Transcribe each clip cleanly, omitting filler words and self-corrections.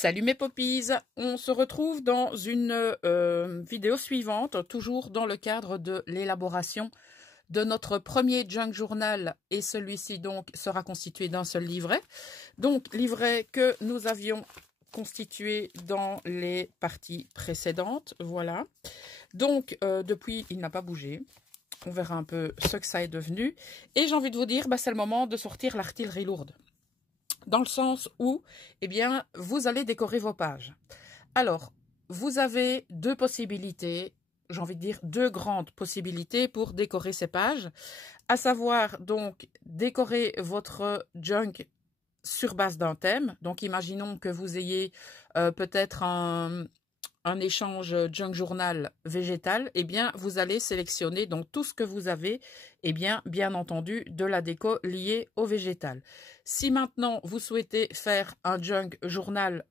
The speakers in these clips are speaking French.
Salut mes poppies, on se retrouve dans une vidéo suivante, toujours dans le cadre de l'élaboration de notre premier junk journal, et celui-ci donc sera constitué d'un seul livret. Donc livret que nous avions constitué dans les parties précédentes, voilà. Donc depuis il n'a pas bougé, on verra un peu ce que ça est devenu, et j'ai envie de vous dire, c'est le moment de sortir l'artillerie lourde. Dans le sens où, eh bien, vous allez décorer vos pages. Alors, vous avez deux possibilités, j'ai envie de dire deux grandes possibilités pour décorer ces pages, à savoir donc décorer votre junk sur base d'un thème. Donc, imaginons que vous ayez peut-être un échange junk journal végétal, eh bien, vous allez sélectionner donc tout ce que vous avez, eh bien entendu, de la déco liée au végétal. Si maintenant vous souhaitez faire un junk journal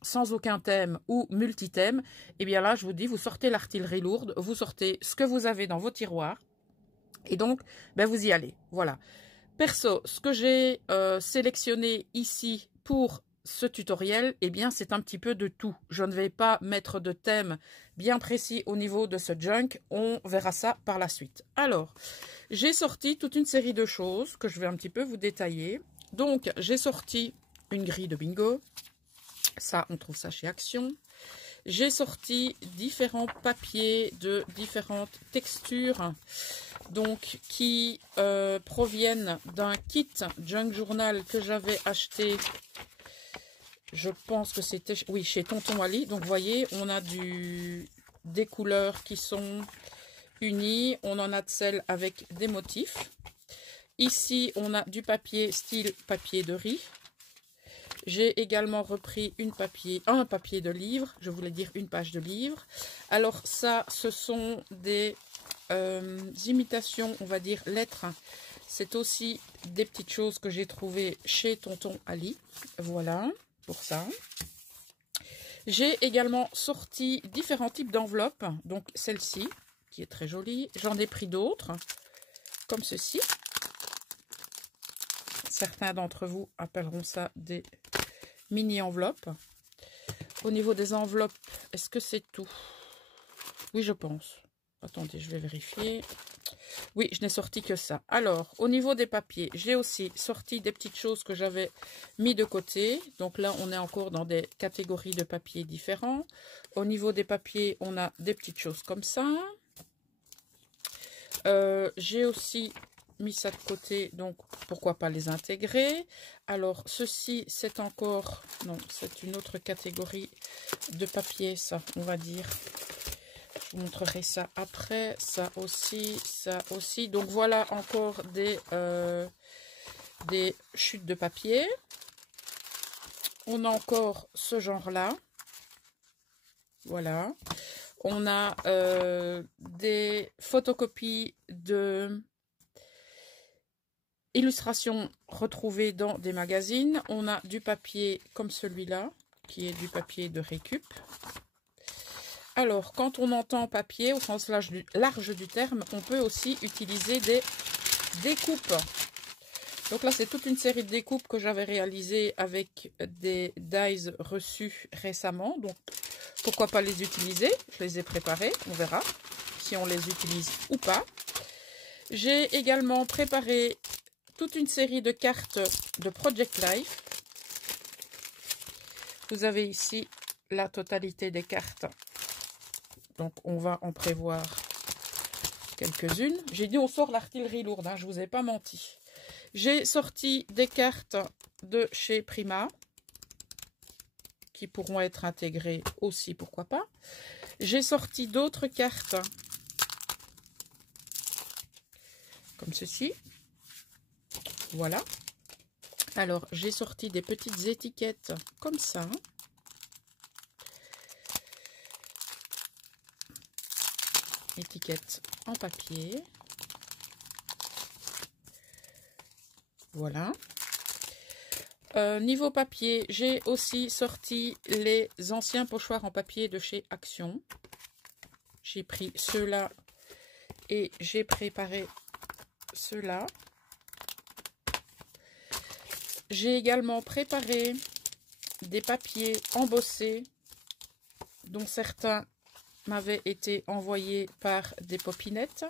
sans aucun thème ou multi-thème, eh bien là, je vous dis, vous sortez l'artillerie lourde, vous sortez ce que vous avez dans vos tiroirs, et donc, vous y allez. Voilà. Perso, ce que j'ai sélectionné ici pour ce tutoriel, eh bien, c'est un petit peu de tout. Je ne vais pas mettre de thème bien précis au niveau de ce junk. On verra ça par la suite. Alors, j'ai sorti toute une série de choses que je vais un petit peu vous détailler. Donc, j'ai sorti une grille de bingo. Ça, on trouve ça chez Action. J'ai sorti différents papiers de différentes textures, donc qui proviennent d'un kit junk journal que j'avais acheté. Je pense que c'était, oui, chez Tonton Ali. Donc, vous voyez, on a des couleurs qui sont unies. On en a de celles avec des motifs. Ici, on a du papier style papier de riz. J'ai également repris un papier de livre. Je voulais dire une page de livre. Alors, ça, ce sont des imitations, on va dire, lettres. C'est aussi des petites choses que j'ai trouvées chez Tonton Ali. Voilà. Pour ça. J'ai également sorti différents types d'enveloppes, donc celle-ci qui est très jolie. J'en ai pris d'autres comme ceci. Certains d'entre vous appelleront ça des mini enveloppes. Au niveau des enveloppes, est-ce que c'est tout? Oui, je pense. Attendez, je vais vérifier. Oui, je n'ai sorti que ça. Alors, au niveau des papiers, j'ai aussi sorti des petites choses que j'avais mis de côté. Donc là, on est encore dans des catégories de papiers différents. Au niveau des papiers, on a des petites choses comme ça. J'ai aussi mis ça de côté, donc pourquoi pas les intégrer. Alors, ceci, c'est encore... Non, c'est une autre catégorie de papier, ça, on va dire. Je vous montrerai ça après, ça aussi, ça aussi. Donc voilà encore des chutes de papier. On a encore ce genre-là. Voilà. On a des photocopies de illustrations retrouvées dans des magazines. On a du papier comme celui-là, qui est du papier de récup. Alors, quand on entend papier, au sens large du terme, on peut aussi utiliser des découpes. Donc là, c'est toute une série de découpes que j'avais réalisées avec des dies reçus récemment. Donc, pourquoi pas les utiliser? Je les ai préparées, on verra si on les utilise ou pas. J'ai également préparé toute une série de cartes de Project Life. Vous avez ici la totalité des cartes. Donc, on va en prévoir quelques-unes. J'ai dit on sort l'artillerie lourde, hein, je ne vous ai pas menti. J'ai sorti des cartes de chez Prima qui pourront être intégrées aussi, pourquoi pas. J'ai sorti d'autres cartes comme ceci. Voilà. Alors, j'ai sorti des petites étiquettes comme ça. Étiquette en papier. Voilà. Niveau papier, j'ai aussi sorti les anciens pochoirs en papier de chez Action. J'ai pris ceux-là et j'ai préparé ceux-là. J'ai également préparé des papiers embossés, dont certains m'avaient été envoyés par des popinettes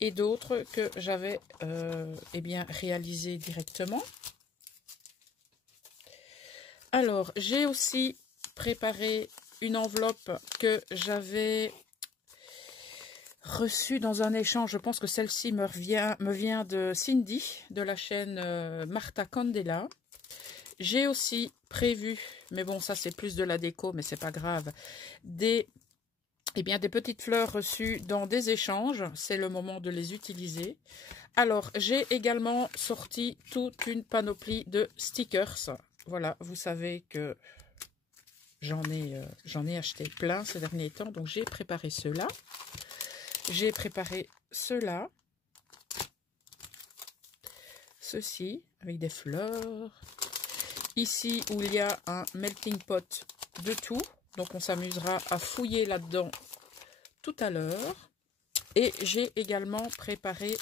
et d'autres que j'avais eh bien réalisés directement. Alors, j'ai aussi préparé une enveloppe que j'avais reçue dans un échange. Je pense que celle-ci me vient de Cindy, de la chaîne Marta Candela. J'ai aussi prévu, mais bon, ça c'est plus de la déco, mais c'est pas grave, des petites fleurs reçues dans des échanges. C'est le moment de les utiliser. Alors, j'ai également sorti toute une panoplie de stickers. Voilà, vous savez que j'en ai acheté plein ces derniers temps, donc j'ai préparé ceux-là. J'ai préparé ceux-là. Ceci, avec des fleurs. Ici, où il y a un melting pot de tout. Donc, on s'amusera à fouiller là-dedans tout à l'heure. Et j'ai également préparé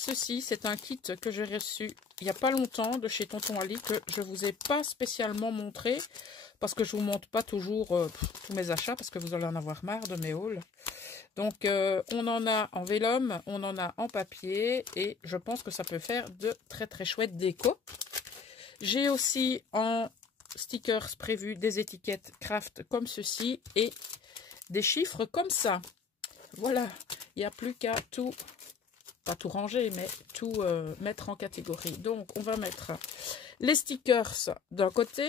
ceci. C'est un kit que j'ai reçu il n'y a pas longtemps de chez Tonton Ali, que je ne vous ai pas spécialement montré. Parce que je ne vous montre pas toujours tous mes achats, parce que vous allez en avoir marre de mes hauls. Donc, on en a en vélum, on en a en papier. Et je pense que ça peut faire de très très chouettes déco. J'ai aussi en stickers prévus des étiquettes craft comme ceci et des chiffres comme ça. Voilà, il n'y a plus qu'à tout, pas tout ranger, mais tout mettre en catégorie. Donc, on va mettre les stickers d'un côté.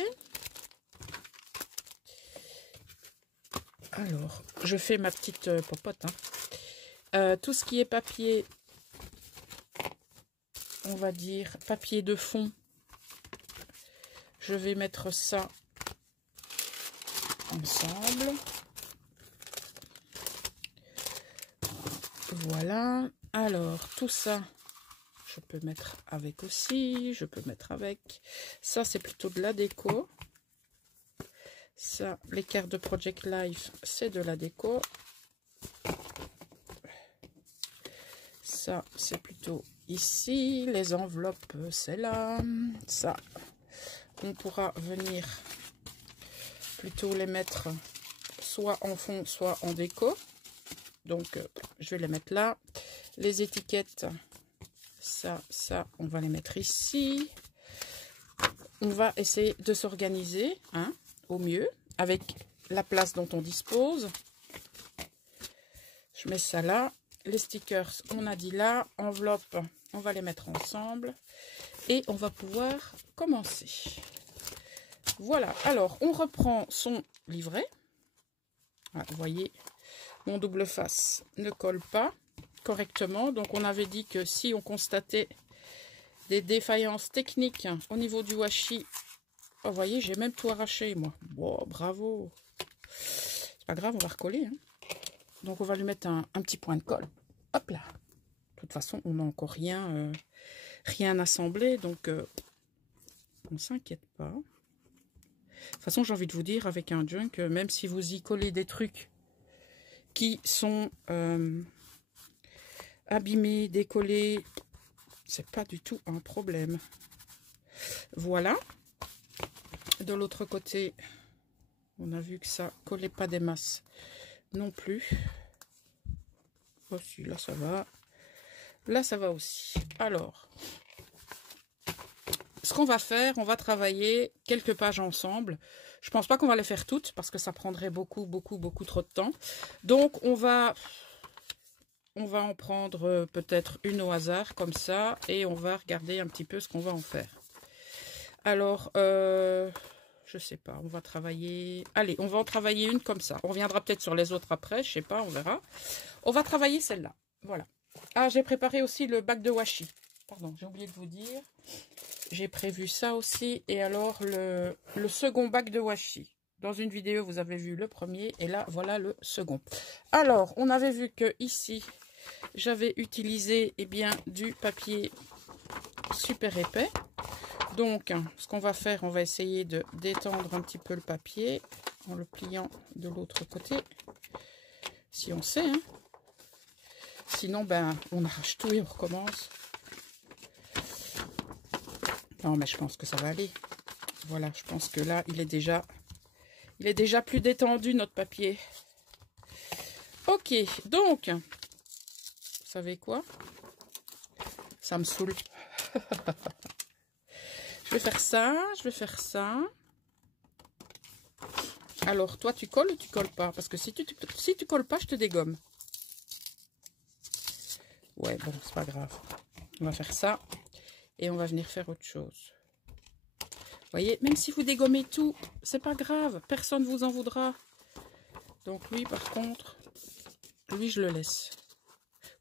Alors, je fais ma petite popote. Hein. Tout ce qui est papier, on va dire papier de fond. Je vais mettre ça ensemble. Voilà. Alors, tout ça, je peux mettre avec aussi. Je peux mettre avec. Ça, c'est plutôt de la déco. Ça, les cartes de Project Life, c'est de la déco. Ça, c'est plutôt ici. Les enveloppes, c'est là. Ça, on pourra venir plutôt les mettre soit en fond, soit en déco. Donc, je vais les mettre là. Les étiquettes, ça, on va les mettre ici. On va essayer de s'organiser, hein, au mieux, avec la place dont on dispose. Je mets ça là. Les stickers, on a dit là. Enveloppe, on va les mettre ensemble. Et on va pouvoir commencer. Voilà, alors on reprend son livret. Ah, vous voyez, mon double face ne colle pas correctement. Donc on avait dit que si on constatait des défaillances techniques au niveau du washi, oh, vous voyez, j'ai même tout arraché moi. Bon, bravo. C'est pas grave, on va recoller. Hein. Donc on va lui mettre un petit point de colle. Hop là. De toute façon, on n'a encore rien assemblé, donc on ne s'inquiète pas. De toute façon, j'ai envie de vous dire, avec un junk, même si vous y collez des trucs qui sont abîmés, décollés, c'est pas du tout un problème. Voilà. De l'autre côté, on a vu que ça collait pas des masses non plus. Aussi, là ça va. Là ça va aussi. Alors, ce qu'on va faire, on va travailler quelques pages ensemble. Je pense pas qu'on va les faire toutes parce que ça prendrait beaucoup trop de temps. Donc on va en prendre peut-être une au hasard comme ça et on va regarder un petit peu ce qu'on va en faire. Alors, je sais pas, on va travailler... Allez, on va en travailler une comme ça. On reviendra peut-être sur les autres après, je sais pas, on verra. On va travailler celle-là, voilà. Ah, j'ai préparé aussi le bac de washi. Pardon, j'ai oublié de vous dire. J'ai prévu ça aussi. Et alors, le second bac de washi. Dans une vidéo, vous avez vu le premier. Et là, voilà le second. Alors, on avait vu que ici, j'avais utilisé du papier super épais. Donc, ce qu'on va faire, on va essayer de détendre un petit peu le papier en le pliant de l'autre côté. Si on sait, hein. Sinon, ben, on arrache tout et on recommence. Non, mais je pense que ça va aller. Voilà, je pense que là, il est déjà plus détendu, notre papier. Ok, donc, vous savez quoi? Ça me saoule. Je vais faire ça, je vais faire ça. Alors, toi, tu colles ou tu colles pas? Parce que si tu colles pas, je te dégomme. Ouais, bon, c'est pas grave. On va faire ça. Et on va venir faire autre chose. Vous voyez, même si vous dégommez tout, c'est pas grave. Personne ne vous en voudra. Donc lui, par contre, lui, je le laisse.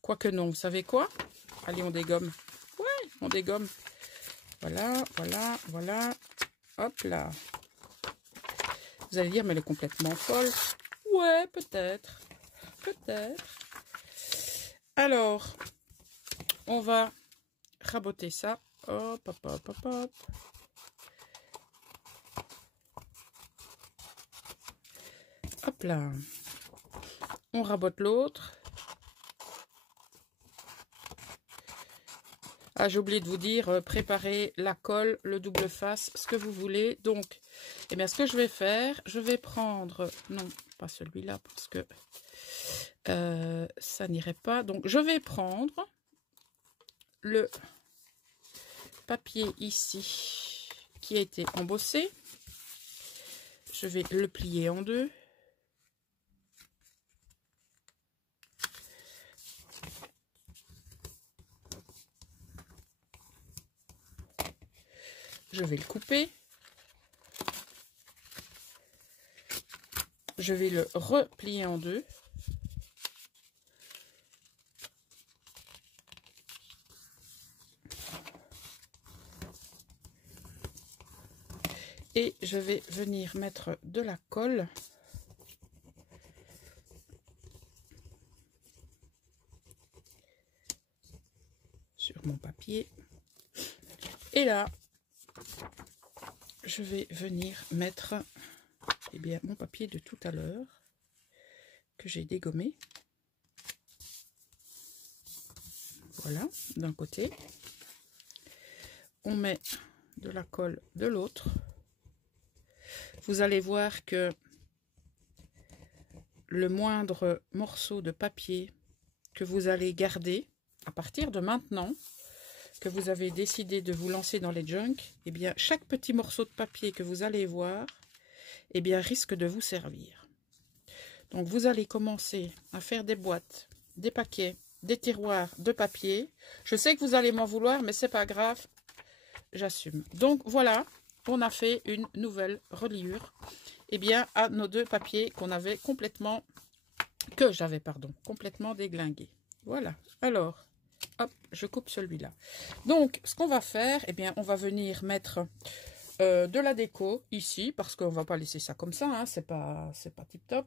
Quoique non, vous savez quoi? Allez, on dégomme. Ouais, on dégomme. Voilà, voilà, voilà. Hop là. Vous allez dire, mais elle est complètement folle. Ouais, peut-être. Peut-être. Alors, on va raboter ça. Hop, hop, hop, hop, hop. Hop là. On rabote l'autre. Ah, j'ai oublié de vous dire, préparez la colle, le double face, ce que vous voulez. Donc, eh bien, ce que je vais faire, je vais prendre... Non, pas celui-là, parce que ça n'irait pas. Donc, je vais prendre le papier ici, qui a été embossé. Je vais le plier en deux. Je vais le couper. Je vais le replier en deux. Et je vais venir mettre de la colle sur mon papier. Et là, je vais venir mettre eh bien, mon papier de tout à l'heure que j'ai dégommé. Voilà, d'un côté. On met de la colle de l'autre. Vous allez voir que le moindre morceau de papier que vous allez garder à partir de maintenant, que vous avez décidé de vous lancer dans les junk, eh bien, chaque petit morceau de papier que vous allez voir, eh bien, risque de vous servir. Donc, vous allez commencer à faire des boîtes, des paquets, des tiroirs de papier. Je sais que vous allez m'en vouloir, mais c'est pas grave, j'assume. Donc, voilà, on a fait une nouvelle reliure, eh bien, à nos deux papiers qu'on avait complètement, complètement déglingués. Voilà, alors... Hop, je coupe celui-là. Donc, ce qu'on va faire, eh bien, on va venir mettre de la déco ici, parce qu'on ne va pas laisser ça comme ça, hein, c'est pas tip top.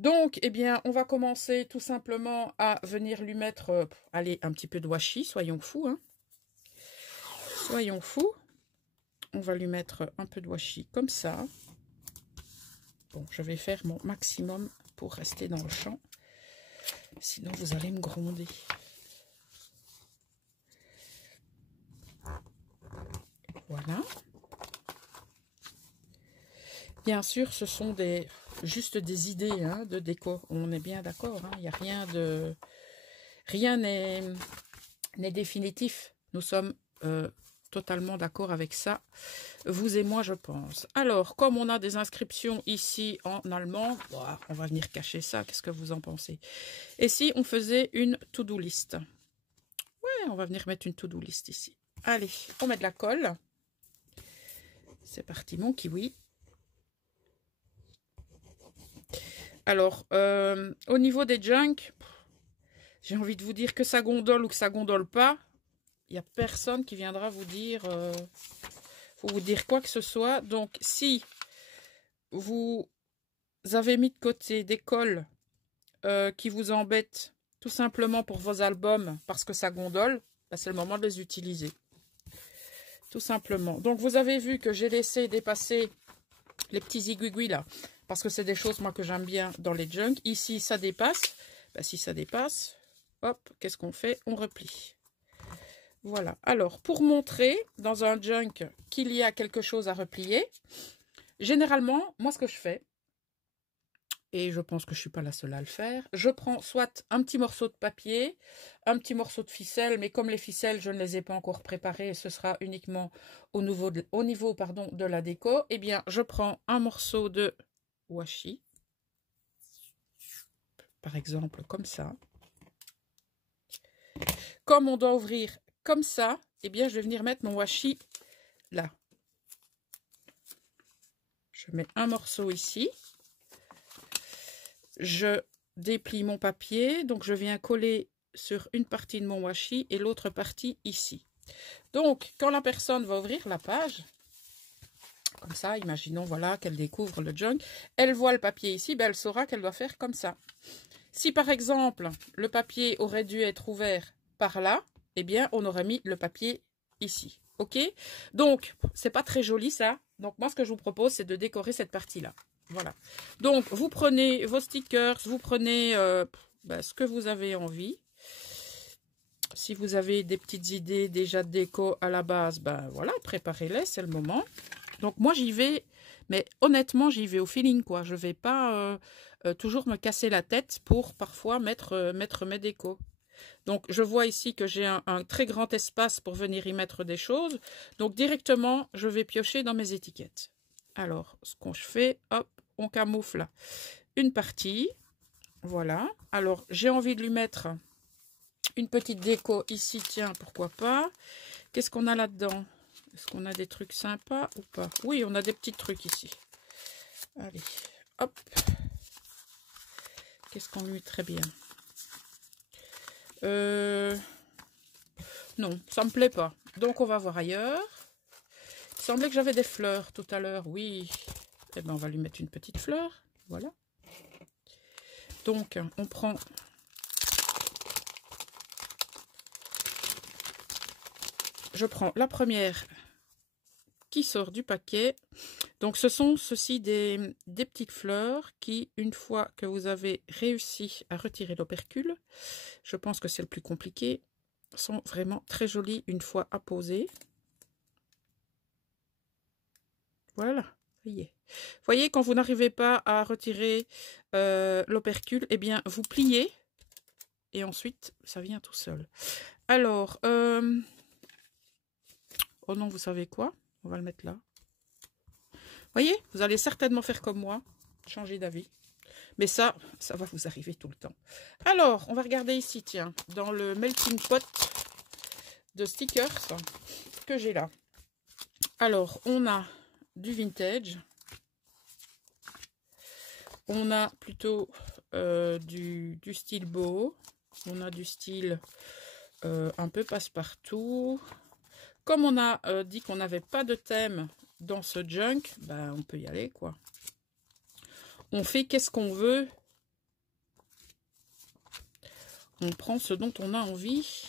Donc, eh bien, on va commencer tout simplement à venir lui mettre, allez, un petit peu de washi, soyons fous, hein. Soyons fous. On va lui mettre un peu de washi comme ça. Bon, je vais faire mon maximum pour rester dans le champ. Sinon, vous allez me gronder. Voilà. Bien sûr, ce sont juste des idées hein, de déco. On est bien d'accord. Hein, il n'y a rien n'est définitif. Nous sommes totalement d'accord avec ça. Vous et moi, je pense. Alors, comme on a des inscriptions ici en allemand, on va venir cacher ça. Qu'est-ce que vous en pensez? Et si on faisait une to-do list? Ouais, on va venir mettre une to-do list ici. Allez, on met de la colle. C'est parti, mon kiwi. Alors, au niveau des junk, j'ai envie de vous dire que ça gondole ou que ça gondole pas. Il n'y a personne qui viendra vous dire, quoi que ce soit. Donc, si vous avez mis de côté des colles qui vous embêtent tout simplement pour vos albums parce que ça gondole, bah, c'est le moment de les utiliser. Tout simplement. Donc, vous avez vu que j'ai laissé dépasser les petits aiguilles là. Parce que c'est des choses, moi, que j'aime bien dans les junk. Ici, ça dépasse. Ben, si ça dépasse, hop, qu'est-ce qu'on fait? On replie. Voilà. Alors, pour montrer dans un junk qu'il y a quelque chose à replier, généralement, moi, ce que je fais, et je pense que je ne suis pas la seule à le faire, je prends soit un petit morceau de papier, un petit morceau de ficelle, mais comme les ficelles, je ne les ai pas encore préparées, ce sera uniquement au niveau de la déco, eh bien, je prends un morceau de washi, par exemple, comme ça. Comme on doit ouvrir comme ça, eh bien, je vais venir mettre mon washi là. Je mets un morceau ici. Je déplie mon papier, donc je viens coller sur une partie de mon washi et l'autre partie ici. Donc, quand la personne va ouvrir la page, comme ça, imaginons voilà qu'elle découvre le junk, elle voit le papier ici, ben, elle saura qu'elle doit faire comme ça. Si par exemple, le papier aurait dû être ouvert par là, eh bien, on aurait mis le papier ici. Ok? Donc, c'est pas très joli ça. Donc, moi, ce que je vous propose, c'est de décorer cette partie-là. Voilà. Donc, vous prenez vos stickers, vous prenez ce que vous avez envie. Si vous avez des petites idées déjà de déco à la base, ben voilà, préparez-les, c'est le moment. Donc, moi, j'y vais, mais honnêtement, j'y vais au feeling, quoi. Je ne vais pas toujours me casser la tête pour parfois mettre mes décos. Donc, je vois ici que j'ai un très grand espace pour venir y mettre des choses. Donc, directement, je vais piocher dans mes étiquettes. Alors, ce qu'on fait, hop, on camoufle une partie. Voilà. Alors, j'ai envie de lui mettre une petite déco ici. Tiens, pourquoi pas. Qu'est-ce qu'on a là-dedans? Est-ce qu'on a des trucs sympas ou pas? Oui, on a des petits trucs ici. Allez, hop. Qu'est-ce qu'on lui met très bien? Non, ça me plaît pas. Donc, on va voir ailleurs. Il semblait que j'avais des fleurs tout à l'heure. Oui. Eh bien, on va lui mettre une petite fleur. Voilà. Donc, on prend... Je prends la première qui sort du paquet. Donc, ce sont ceci des petites fleurs qui, une fois que vous avez réussi à retirer l'opercule, je pense que c'est le plus compliqué, sont vraiment très jolies une fois apposées. Voilà, voyez. Voyez, quand vous n'arrivez pas à retirer l'opercule, eh bien, vous pliez et ensuite, ça vient tout seul. Alors, oh non, vous savez quoi? On va le mettre là. Voyez, vous allez certainement faire comme moi, changer d'avis. Mais ça va vous arriver tout le temps. Alors, on va regarder ici, tiens, dans le melting pot de stickers que j'ai là. Alors, on a du vintage. On a plutôt du style beau. On a du style un peu passe-partout. Comme on a dit qu'on n'avait pas de thème dans ce junk, ben, on peut y aller, quoi. On fait qu'est-ce qu'on veut. On prend ce dont on a envie.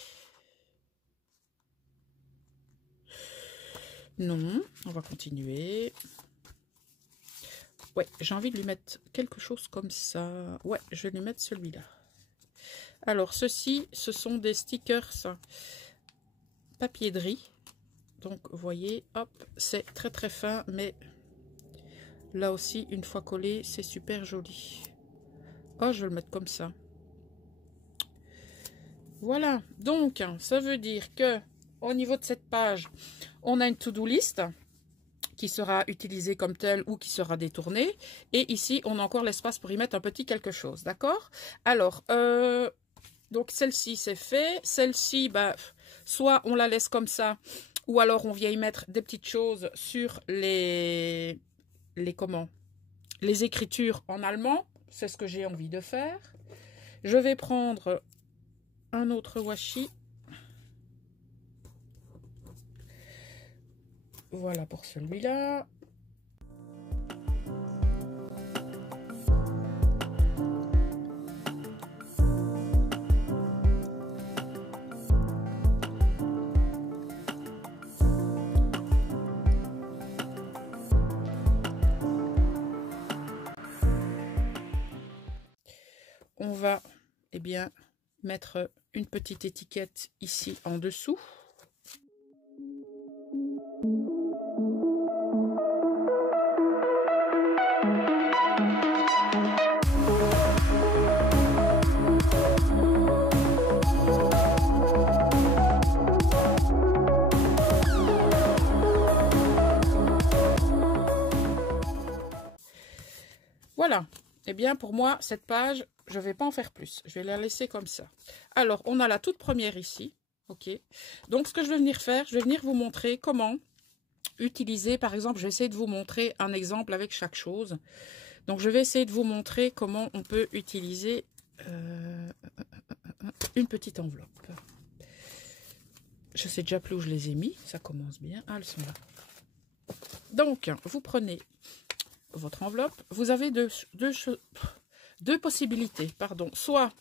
Non, on va continuer. Ouais, j'ai envie de lui mettre quelque chose comme ça. Ouais, je vais lui mettre celui-là. Alors, ceci, ce sont des stickers papier de riz. Donc, vous voyez, hop, c'est très très fin, mais là aussi, une fois collé, c'est super joli. Oh, je vais le mettre comme ça. Voilà, donc, ça veut dire que au niveau de cette page, on a une to-do list qui sera utilisée comme telle ou qui sera détournée. Et ici, on a encore l'espace pour y mettre un petit quelque chose, d'accord? Alors, donc celle-ci, c'est fait. Celle-ci, bah, soit on la laisse comme ça, ou alors on vient y mettre des petites choses sur les écritures en allemand. C'est ce que j'ai envie de faire. Je vais prendre un autre washi. Voilà pour celui-là. On va, eh bien, mettre une petite étiquette ici en dessous. Voilà. Eh bien, pour moi, cette page, je ne vais pas en faire plus. Je vais la laisser comme ça. Alors, on a la toute première ici. OK. Donc, ce que je vais venir faire, je vais venir vous montrer comment utiliser, par exemple, je vais essayer de vous montrer un exemple avec chaque chose. Donc, je vais essayer de vous montrer comment on peut utiliser une petite enveloppe. Je sais déjà plus où je les ai mis. Ça commence bien. Ah, elles sont là. Donc, vous prenez votre enveloppe. Vous avez deux possibilités. Pardon. Soit,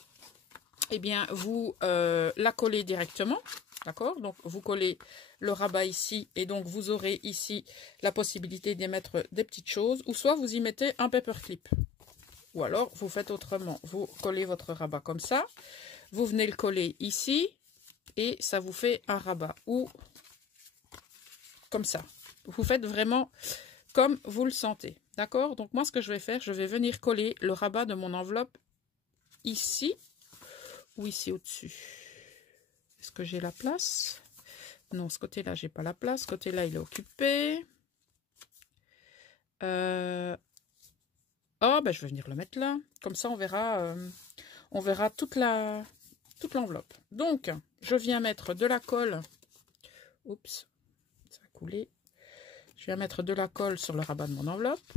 eh bien, vous la collez directement. D'accord? Donc, vous collez le rabat ici. Et donc, vous aurez ici la possibilité d'y mettre des petites choses. Ou soit, vous y mettez un paperclip. Ou alors, vous faites autrement. Vous collez votre rabat comme ça. Vous venez le coller ici. Et ça vous fait un rabat. Ou comme ça. Vous faites vraiment comme vous le sentez. D'accord? Donc, moi, ce que je vais faire, je vais venir coller le rabat de mon enveloppe ici ou ici au-dessus. Est-ce que j'ai la place? Non, ce côté-là, j'ai pas la place. Ce côté-là, il est occupé. Oh, ben, je vais venir le mettre là. Comme ça, on verra toute l'enveloppe. Donc, je viens mettre de la colle. Oups, ça a coulé. Je viens mettre de la colle sur le rabat de mon enveloppe.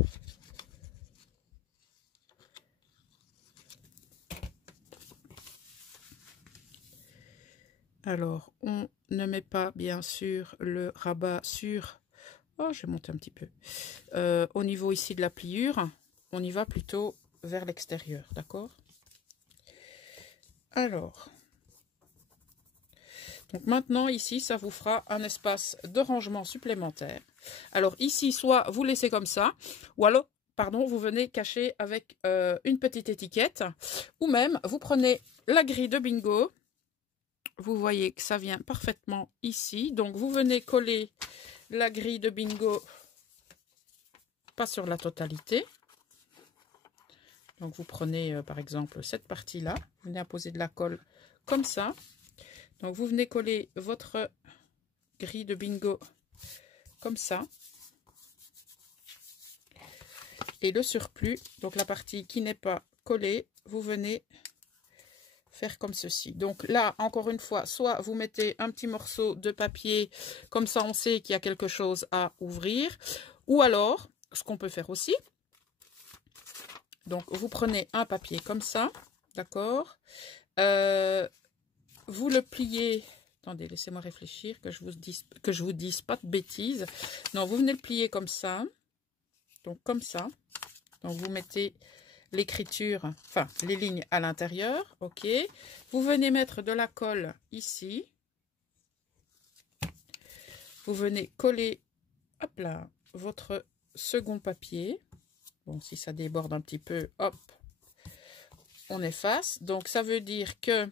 Alors, on ne met pas, bien sûr, le rabat sur... Oh, je vais monter un petit peu. Au niveau ici de la pliure, on y va plutôt vers l'extérieur, d'accord? Alors, donc maintenant, ici, ça vous fera un espace de rangement supplémentaire. Alors, ici, soit vous laissez comme ça, ou alors, pardon, vous venez cacher avec une petite étiquette, ou même, vous prenez la grille de bingo. Vous voyez que ça vient parfaitement ici. Donc, vous venez coller la grille de bingo, pas sur la totalité. Donc, vous prenez, par exemple, cette partie-là. Vous venez apposer de la colle comme ça. Donc, vous venez coller votre grille de bingo comme ça. Et le surplus, donc la partie qui n'est pas collée, vous venez faire comme ceci. Donc là, encore une fois, soit vous mettez un petit morceau de papier, comme ça on sait qu'il y a quelque chose à ouvrir. Ou alors, ce qu'on peut faire aussi, donc vous prenez un papier comme ça, d'accord, vous le pliez, attendez, laissez-moi réfléchir, que je vous dise pas de bêtises. Non, vous venez le plier comme ça, donc comme ça, donc vous mettez l'écriture, enfin les lignes à l'intérieur, ok. Vous venez mettre de la colle ici. Vous venez coller, hop là, votre second papier. Bon, si ça déborde un petit peu, hop, on efface. Donc ça veut dire que,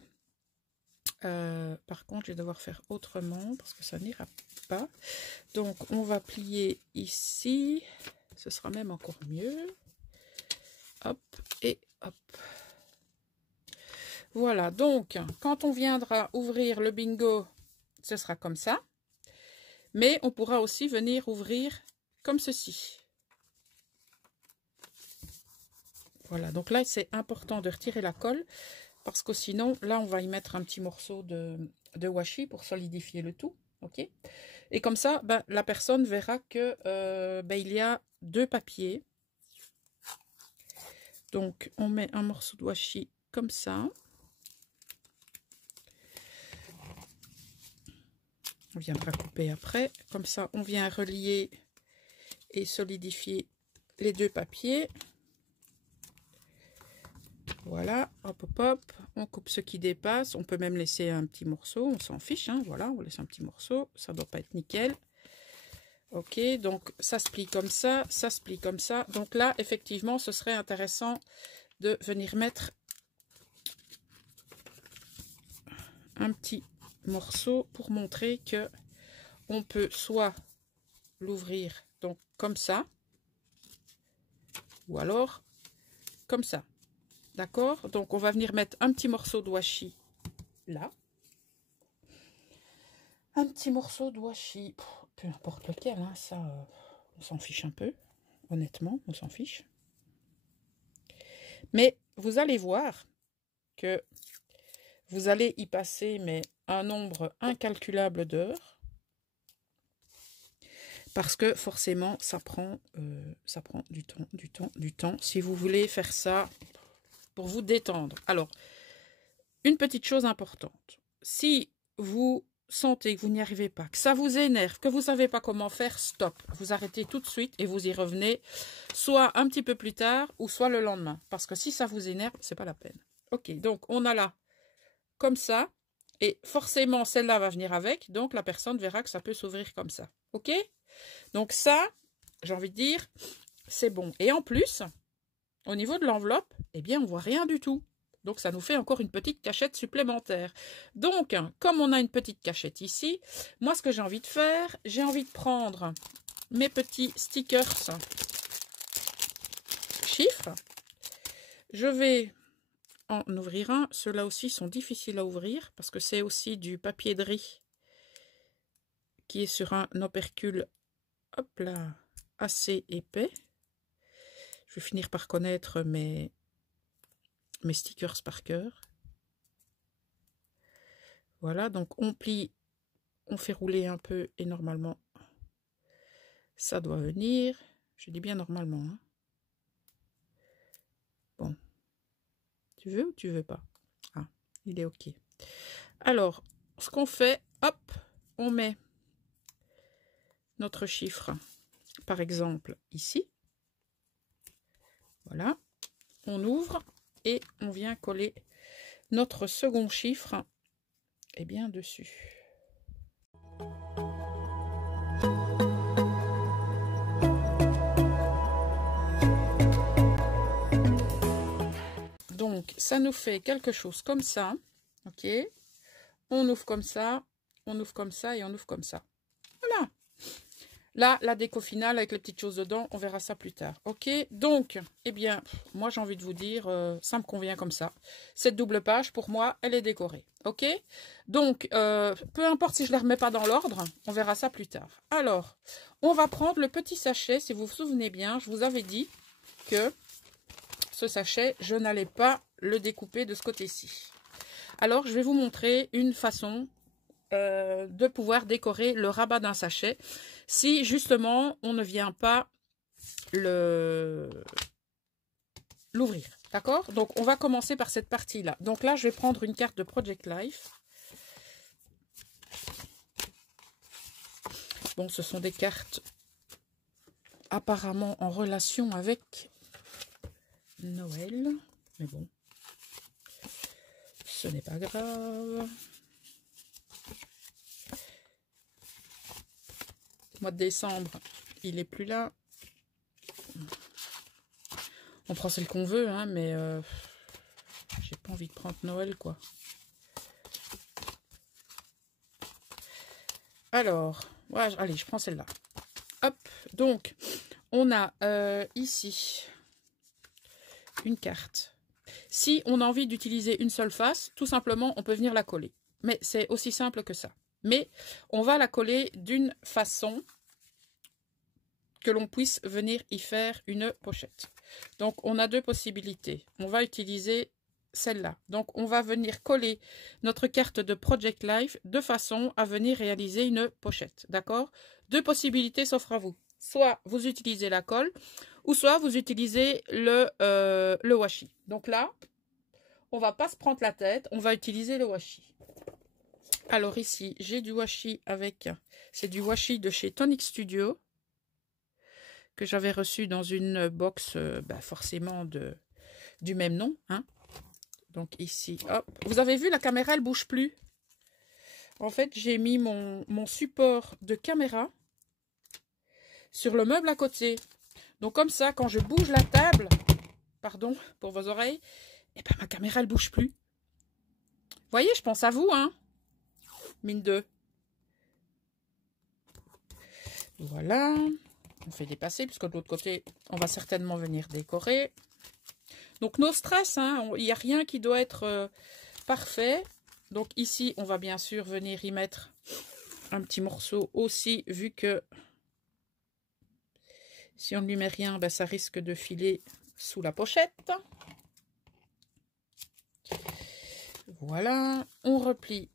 par contre, je vais devoir faire autrement parce que ça n'ira pas. Donc on va plier ici. Ce sera même encore mieux. Hop et hop. Voilà, donc quand on viendra ouvrir le bingo, ce sera comme ça. Mais on pourra aussi venir ouvrir comme ceci. Voilà, donc là c'est important de retirer la colle parce que sinon, là on va y mettre un petit morceau de washi pour solidifier le tout. Ok. Et comme ça, ben, la personne verra que il y a deux papiers. Donc, on met un morceau de washi comme ça. On viendra couper après. Comme ça, on vient relier et solidifier les deux papiers. Voilà, hop, hop, hop. On coupe ce qui dépasse. On peut même laisser un petit morceau. On s'en fiche, hein. Voilà, on laisse un petit morceau. Ça ne doit pas être nickel. Ok, donc ça se plie comme ça se plie comme ça. Donc là, effectivement, ce serait intéressant de venir mettre un petit morceau pour montrer que on peut soit l'ouvrir donc comme ça. Ou alors comme ça. D'accord? Donc on va venir mettre un petit morceau de washi là. Un petit morceau de washi, peu importe lequel, hein, ça, on s'en fiche un peu. Honnêtement, on s'en fiche. Mais vous allez voir que vous allez y passer mais un nombre incalculable d'heures. Parce que forcément, ça prend du temps. Si vous voulez faire ça pour vous détendre. Alors, une petite chose importante. Si vous sentez que vous n'y arrivez pas, que ça vous énerve, que vous ne savez pas comment faire, stop. Vous arrêtez tout de suite et vous y revenez soit un petit peu plus tard ou soit le lendemain. Parce que si ça vous énerve, c'est pas la peine. Ok, donc on a là, comme ça. Et forcément, celle-là va venir avec. Donc, la personne verra que ça peut s'ouvrir comme ça. Ok? Donc ça, j'ai envie de dire, c'est bon. Et en plus, au niveau de l'enveloppe, eh bien, on voit rien du tout. Donc, ça nous fait encore une petite cachette supplémentaire. Donc, comme on a une petite cachette ici, moi, ce que j'ai envie de faire, j'ai envie de prendre mes petits stickers chiffres. Je vais en ouvrir un. Ceux-là aussi sont difficiles à ouvrir parce que c'est aussi du papier de riz qui est sur un opercule, hop là, assez épais. Je vais finir par connaître mes stickers par cœur. Voilà, donc on plie, on fait rouler un peu et normalement, ça doit venir. Je dis bien normalement. Hein. Bon. Tu veux ou tu veux pas? Ah, il est OK. Alors, ce qu'on fait, hop, on met notre chiffre, par exemple, ici. Voilà. On ouvre et on vient coller notre second chiffre bien dessus. Donc, ça nous fait quelque chose comme ça. OK. On ouvre comme ça, on ouvre comme ça et on ouvre comme ça. Voilà. Là, la déco finale avec les petites choses dedans, on verra ça plus tard. OK. Donc, eh bien, moi, j'ai envie de vous dire, ça me convient comme ça. Cette double page, pour moi, elle est décorée. OK. Donc, peu importe si je ne les remets pas dans l'ordre, on verra ça plus tard. Alors, on va prendre le petit sachet. Si vous vous souvenez bien, je vous avais dit que ce sachet, je n'allais pas le découper de ce côté-ci. Alors, je vais vous montrer une façon de pouvoir décorer le rabat d'un sachet si justement on ne vient pas l'ouvrir. D'accord? Donc, on va commencer par cette partie-là. Donc là, je vais prendre une carte de Project Life. Bon, ce sont des cartes apparemment en relation avec Noël. Mais bon, ce n'est pas grave. Mois de décembre, il est plus là. On prend celle qu'on veut, hein, mais j'ai pas envie de prendre Noël, quoi. Alors, ouais, allez, je prends celle-là. Hop, donc, on a ici une carte. Si on a envie d'utiliser une seule face, tout simplement, on peut venir la coller. Mais c'est aussi simple que ça. Mais on va la coller d'une façon que l'on puisse venir y faire une pochette. Donc, on a deux possibilités. On va utiliser celle-là. Donc, on va venir coller notre carte de Project Life de façon à venir réaliser une pochette. D'accord? Deux possibilités s'offrent à vous. Soit vous utilisez la colle, ou soit vous utilisez le washi. Donc là, on va pas se prendre la tête, on va utiliser le washi. Alors ici, j'ai du washi avec, c'est du washi de chez Tonic Studio, que j'avais reçu dans une box forcément du même nom. Hein. Donc ici, hop. Vous avez vu, la caméra, elle bouge plus. En fait, j'ai mis mon support de caméra sur le meuble à côté. Donc comme ça, quand je bouge la table, pardon pour vos oreilles, et ben ma caméra, elle bouge plus. Vous voyez, je pense à vous, hein. Mine de. Voilà. On fait dépasser, puisque de l'autre côté, on va certainement venir décorer. Donc, no stress, hein, il n'y a rien qui doit être parfait. Donc, ici, on va bien sûr venir y mettre un petit morceau aussi, vu que si on ne lui met rien, ben, ça risque de filer sous la pochette. Voilà, on replie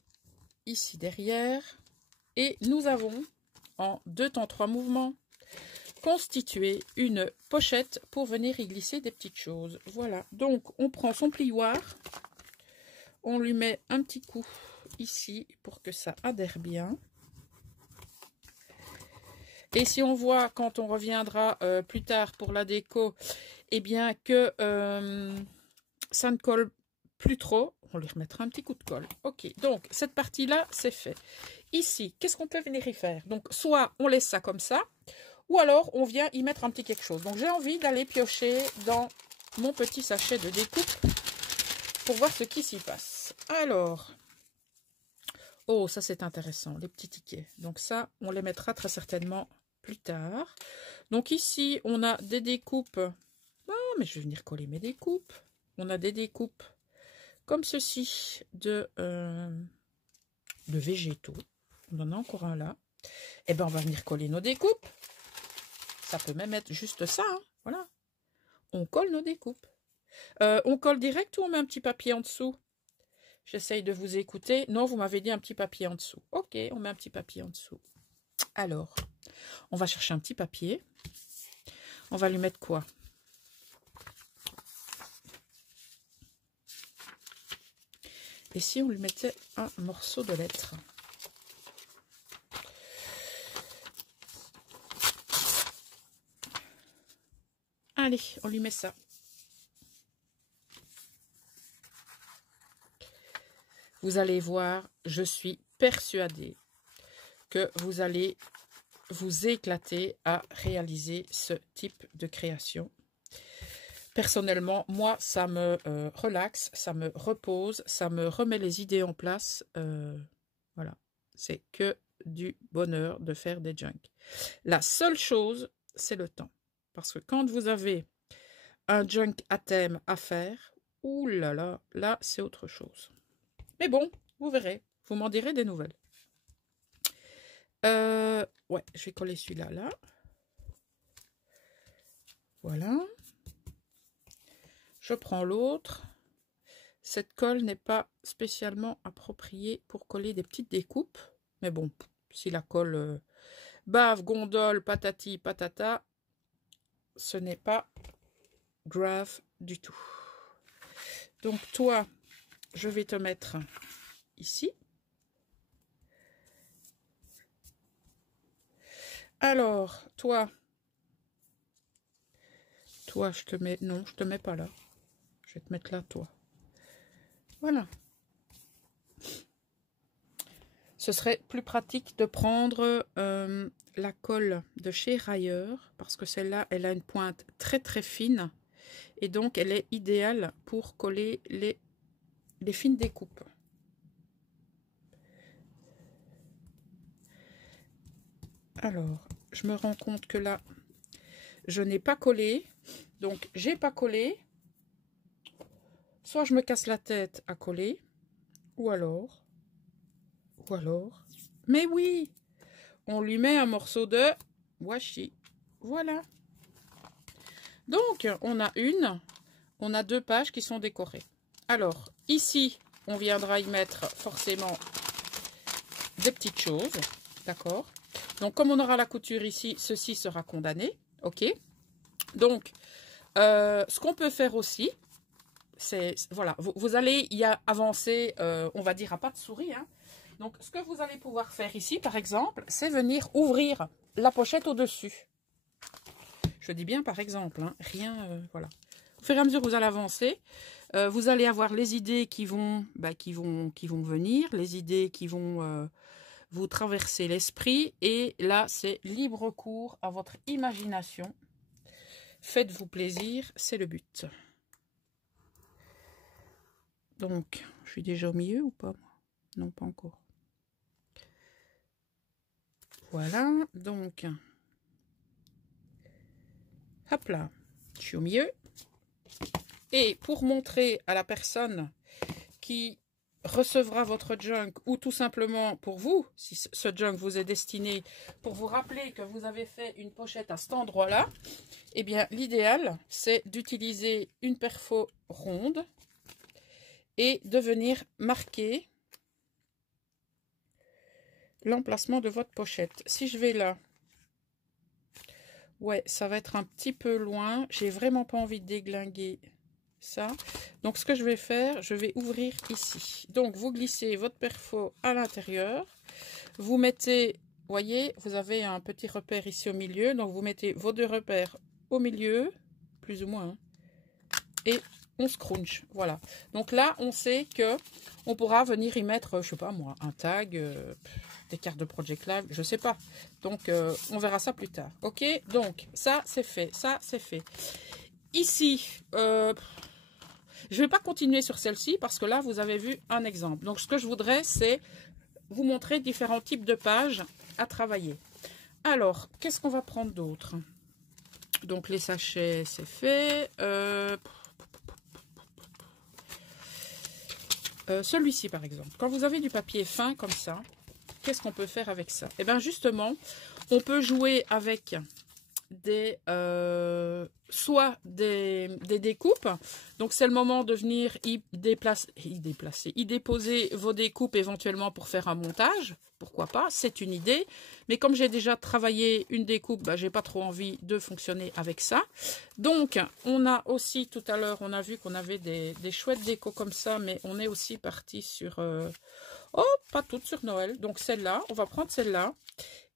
ici derrière. Et nous avons, en 2 temps 3 mouvements, constitué une pochette pour venir y glisser des petites choses. Voilà, donc on prend son plioir, on lui met un petit coup ici pour que ça adhère bien. Et si on voit quand on reviendra plus tard pour la déco, eh bien que ça ne colle plus trop, on lui remettra un petit coup de colle. Ok, donc cette partie-là, c'est fait. Ici, qu'est-ce qu'on peut venir y faire? Donc, soit on laisse ça comme ça, ou alors on vient y mettre un petit quelque chose. Donc, j'ai envie d'aller piocher dans mon petit sachet de découpe pour voir ce qui s'y passe. Alors, oh, ça c'est intéressant, les petits tickets. Donc ça, on les mettra très certainement plus tard. Donc ici, on a des découpes. Non, mais je vais venir coller mes découpes. On a des découpes comme ceci de végétaux. On en a encore un là. Et bien, on va venir coller nos découpes. Ça peut même être juste ça. Hein. Voilà. On colle nos découpes. On colle direct ou on met un petit papier en dessous? J'essaye de vous écouter. Non, vous m'avez dit un petit papier en dessous. Ok, on met un petit papier en dessous. Alors, on va chercher un petit papier. On va lui mettre quoi? Et si on lui mettait un morceau de lettre? Allez, on lui met ça. Vous allez voir, je suis persuadée que vous allez vous éclater à réaliser ce type de création. Personnellement, moi, ça me relaxe, ça me repose, ça me remet les idées en place. Voilà, c'est que du bonheur de faire des junks. La seule chose, c'est le temps. Parce que quand vous avez un junk à thème à faire, ouh là là, là, c'est autre chose. Mais bon, vous verrez, vous m'en direz des nouvelles. Ouais, je vais coller celui-là, là. Voilà. Je prends l'autre. Cette colle n'est pas spécialement appropriée pour coller des petites découpes. Mais bon, si la colle bave, gondole, patati, patata, ce n'est pas grave du tout. Donc toi, je vais te mettre ici. Alors, toi, je te mets... Non, je te mets pas là. Je vais te mettre là, toi. Voilà. Ce serait plus pratique de prendre la colle de chez Railleur, parce que celle-là, elle a une pointe très très fine. Et donc, elle est idéale pour coller les fines découpes. Alors, je me rends compte que là, je n'ai pas collé. Donc, j'ai pas collé. Soit je me casse la tête à coller, ou alors, mais oui, on lui met un morceau de washi. Voilà. Donc, on a 2 pages qui sont décorées. Alors, ici, on viendra y mettre forcément des petites choses. D'accord? Donc, comme on aura la couture ici, ceci sera condamné. OK? Donc, ce qu'on peut faire aussi, c'est, voilà, vous allez y avancer, on va dire à pas de souris. Hein. Donc, ce que vous allez pouvoir faire ici, par exemple, c'est venir ouvrir la pochette au-dessus. Je dis bien par exemple, hein, rien, voilà. Au fur et à mesure que vous allez avancer, vous allez avoir les idées qui vont venir, les idées qui vont vous traverser l'esprit. Et là, c'est libre cours à votre imagination. Faites-vous plaisir, c'est le but. Donc, je suis déjà au milieu ou pas? Non, pas encore. Voilà, donc, Hop là, je suis au milieu. Et pour montrer à la personne qui recevra votre junk ou tout simplement pour vous, si ce junk vous est destiné, pour vous rappeler que vous avez fait une pochette à cet endroit-là, eh bien l'idéal c'est d'utiliser une perfo ronde et de venir marquer l'emplacement de votre pochette. Si je vais là, ouais, ça va être un petit peu loin, j'ai vraiment pas envie de déglinguer ça. Donc ce que je vais faire, je vais ouvrir ici. Donc vous glissez votre perfo à l'intérieur, vous mettez, voyez, vous avez un petit repère ici au milieu, donc vous mettez vos deux repères au milieu, plus ou moins, hein, et on scrunch, voilà. Donc là, on sait que on pourra venir y mettre, je sais pas moi, un tag, des cartes de Project Live, je sais pas. Donc on verra ça plus tard. Ok, donc ça c'est fait, ça c'est fait. Ici, je ne vais pas continuer sur celle-ci parce que là, vous avez vu un exemple. Donc, ce que je voudrais, c'est vous montrer différents types de pages à travailler. Alors, qu'est-ce qu'on va prendre d'autre? Donc, les sachets, c'est fait. Celui-ci, par exemple. Quand vous avez du papier fin comme ça, qu'est-ce qu'on peut faire avec ça? Eh bien, justement, on peut jouer avec soit des découpes. Donc c'est le moment de venir y déposer vos découpes éventuellement pour faire un montage. Pourquoi pas, c'est une idée. Mais comme j'ai déjà travaillé une découpe, bah, j'ai pas trop envie de fonctionner avec ça. Donc on a aussi tout à l'heure, on a vu qu'on avait des chouettes décos comme ça, mais on est aussi parti sur oh, pas toutes sur Noël. Donc celle-là, on va prendre celle-là.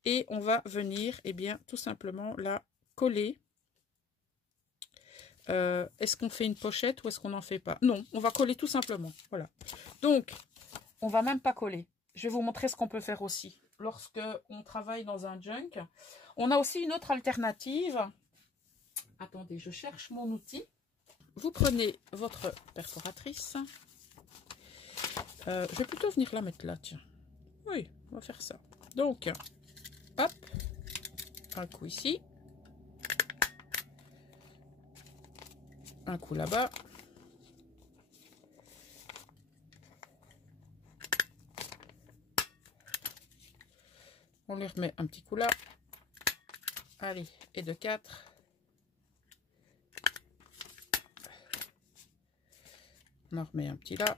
Et on va venir, eh bien, tout simplement la coller. Est-ce qu'on fait une pochette ou est-ce qu'on n'en fait pas? Non, on va coller tout simplement. Voilà. Donc, on va même pas coller. Je vais vous montrer ce qu'on peut faire aussi. Lorsque on travaille dans un junk, on a aussi une autre alternative. Attendez, je cherche mon outil. Vous prenez votre perforatrice. Je vais plutôt venir la mettre là, tiens. Oui, on va faire ça. Donc, hop, un coup ici, un coup là-bas. On lui remet un petit coup là. Allez, et de 4. On en remet un petit là.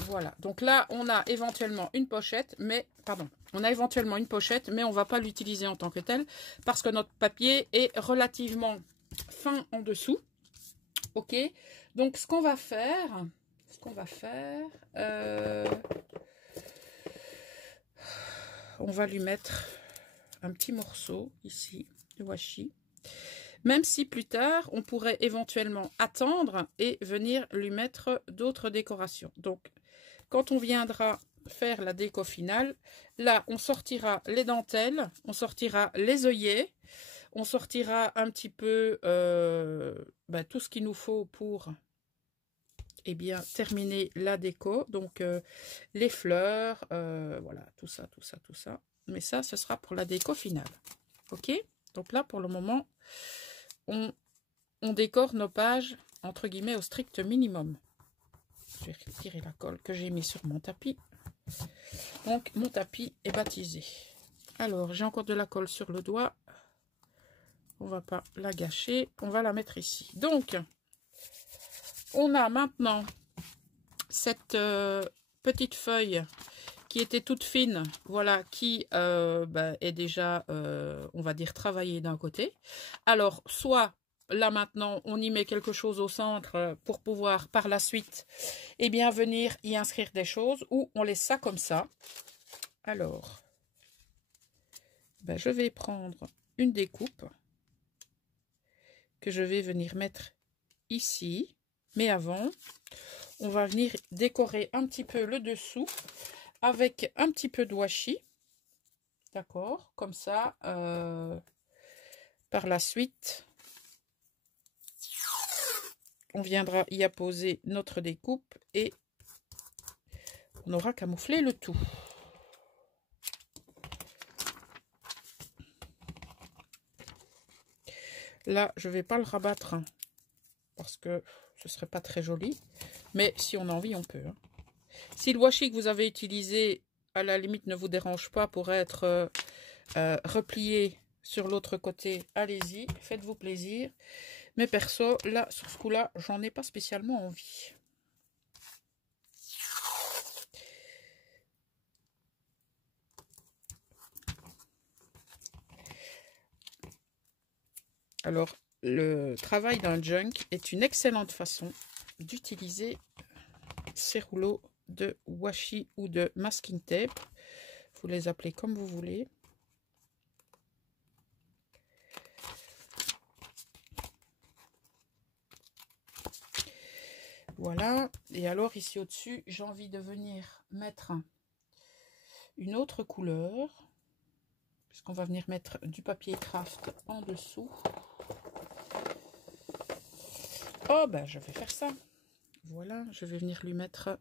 Voilà, donc là, on a éventuellement une pochette, mais, pardon, on a éventuellement une pochette, mais on ne va pas l'utiliser en tant que telle, parce que notre papier est relativement fin en dessous. Ok, donc ce qu'on va faire, on va lui mettre un petit morceau ici de washi. Même si plus tard, on pourrait éventuellement attendre et venir lui mettre d'autres décorations. Donc, quand on viendra faire la déco finale, là, on sortira les dentelles, on sortira les œillets, on sortira un petit peu tout ce qu'il nous faut pour bien terminer la déco. Donc, les fleurs, voilà, tout ça. Mais ça, ce sera pour la déco finale. Ok? Donc là, pour le moment, on décore nos pages, entre guillemets, au strict minimum. Je vais retirer la colle que j'ai mis sur mon tapis. Donc, mon tapis est baptisé. Alors, j'ai encore de la colle sur le doigt. On va pas la gâcher. On va la mettre ici. Donc, on a maintenant cette petite feuille qui était toute fine, voilà, qui est déjà, on va dire, travaillée d'un côté. Alors, soit là maintenant, on y met quelque chose au centre pour pouvoir par la suite, eh bien, venir y inscrire des choses, ou on laisse ça comme ça. Alors, je vais prendre une découpe que je vais venir mettre ici. Mais avant, on va venir décorer un petit peu le dessous avec un petit peu de washi. D'accord, comme ça, par la suite, on viendra y apposer notre découpe et on aura camouflé le tout. Là, je ne vais pas le rabattre hein, parce que ce ne serait pas très joli. Mais si on a envie, on peut. Hein. Si le washi que vous avez utilisé, à la limite, ne vous dérange pas pour être replié sur l'autre côté, allez-y, faites-vous plaisir. Mais perso, là, sur ce coup-là, j'en ai pas spécialement envie. Alors, le travail d'un junk est une excellente façon d'utiliser ces rouleaux de washi ou de masking tape. Vous les appelez comme vous voulez. Voilà. Et alors, ici au-dessus, j'ai envie de venir mettre une autre couleur. Puisqu'on va venir mettre du papier craft en dessous. Oh, ben, je vais faire ça. Voilà, je vais venir lui mettre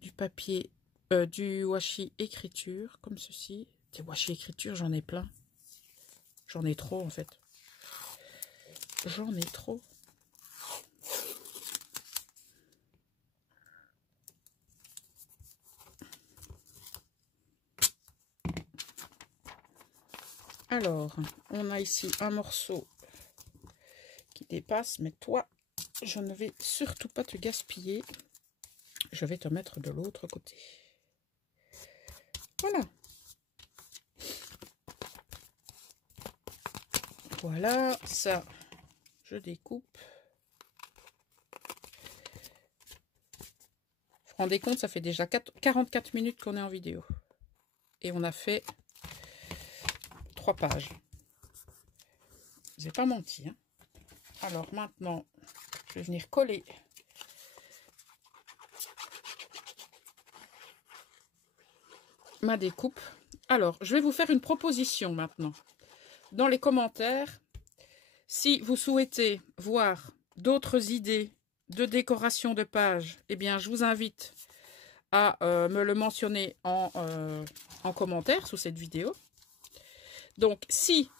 du papier, du washi écriture, comme ceci. Des washi écriture, j'en ai plein. J'en ai trop, en fait. J'en ai trop. Alors, on a ici un morceau qui dépasse, mais toi, je ne vais surtout pas te gaspiller. Je vais te mettre de l'autre côté. Voilà. Voilà, ça, je découpe. Vous vous rendez compte, ça fait déjà 44 minutes qu'on est en vidéo. Et on a fait 3 pages. Je n'ai pas menti. Hein. Alors maintenant, je vais venir coller ma découpe. Alors, je vais vous faire une proposition maintenant. Dans les commentaires, si vous souhaitez voir d'autres idées de décoration de page, eh bien, je vous invite à me le mentionner en commentaire sous cette vidéo. Donc, si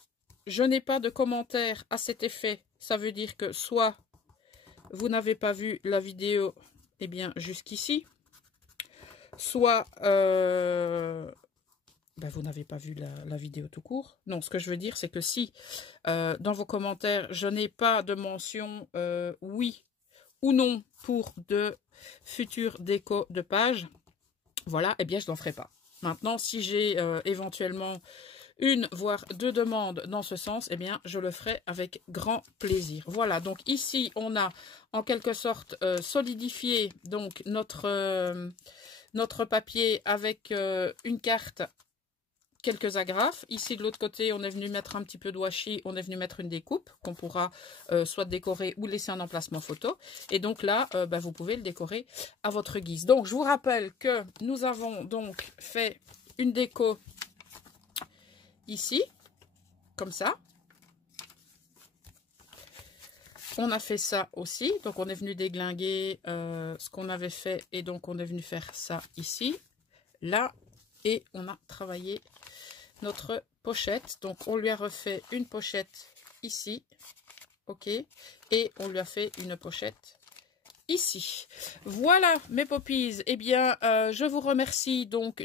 je n'ai pas de commentaire à cet effet, ça veut dire que soit vous n'avez pas vu la vidéo, eh bien, jusqu'ici, soit vous n'avez pas vu la vidéo tout court. Non, ce que je veux dire, c'est que si dans vos commentaires, je n'ai pas de mention oui ou non pour de futures décos de page, voilà, eh bien, je n'en ferai pas. Maintenant, si j'ai éventuellement une, voire 2 demandes dans ce sens, eh bien, je le ferai avec grand plaisir. Voilà, donc ici, on a en quelque sorte solidifié donc notre papier avec une carte, quelques agrafes. Ici, de l'autre côté, on est venu mettre un petit peu de washi, on est venu mettre une découpe qu'on pourra soit décorer ou laisser en emplacement photo. Et donc là, vous pouvez le décorer à votre guise. Donc, je vous rappelle que nous avons donc fait une déco ici, comme ça. On a fait ça aussi, donc on est venu déglinguer ce qu'on avait fait et donc on est venu faire ça ici, là, et on a travaillé notre pochette. Donc on lui a refait une pochette ici, ok, et on lui a fait une pochette ici. Voilà mes poppies, eh bien je vous remercie donc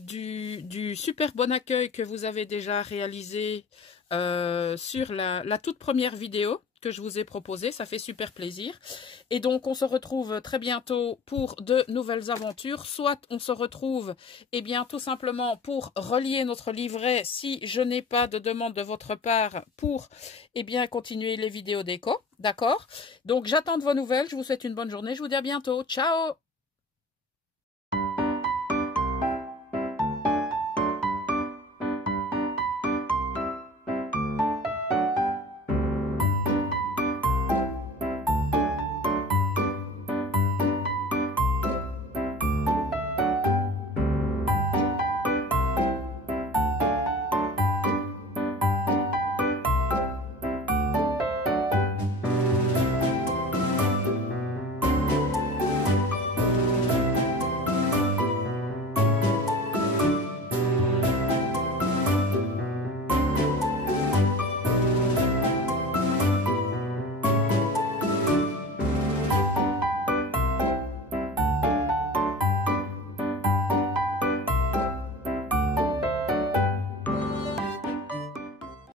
du super bon accueil que vous avez déjà réalisé sur la toute première vidéo que je vous ai proposée. Ça fait super plaisir. Et donc, on se retrouve très bientôt pour de nouvelles aventures. Soit on se retrouve, eh bien, tout simplement pour relier notre livret si je n'ai pas de demande de votre part pour, eh bien, continuer les vidéos déco. D'accord? Donc, j'attends de vos nouvelles. Je vous souhaite une bonne journée. Je vous dis à bientôt. Ciao!